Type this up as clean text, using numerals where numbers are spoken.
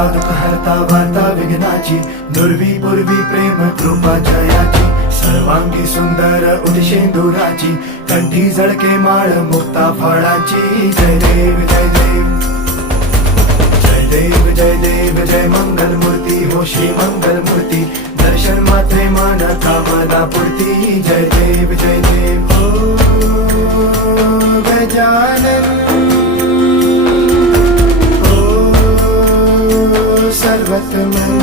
हरता दुःख हरता वार्ता विघ्नाची, दुर्वी पूर्वी प्रेम कृपा जयाची, सर्वांगी सुंदर उदिशेंदुराची, कंठी झळके माळ मुक्ता फळाची. जय देव जय देव जय देव जय देव जय मंगल मूर्ती हो श्री मंगल मूर्ती, दर्शन मात्रे मन कामना पूर्ती. जय देव जय देव हो गजानन हो सर्वतमन.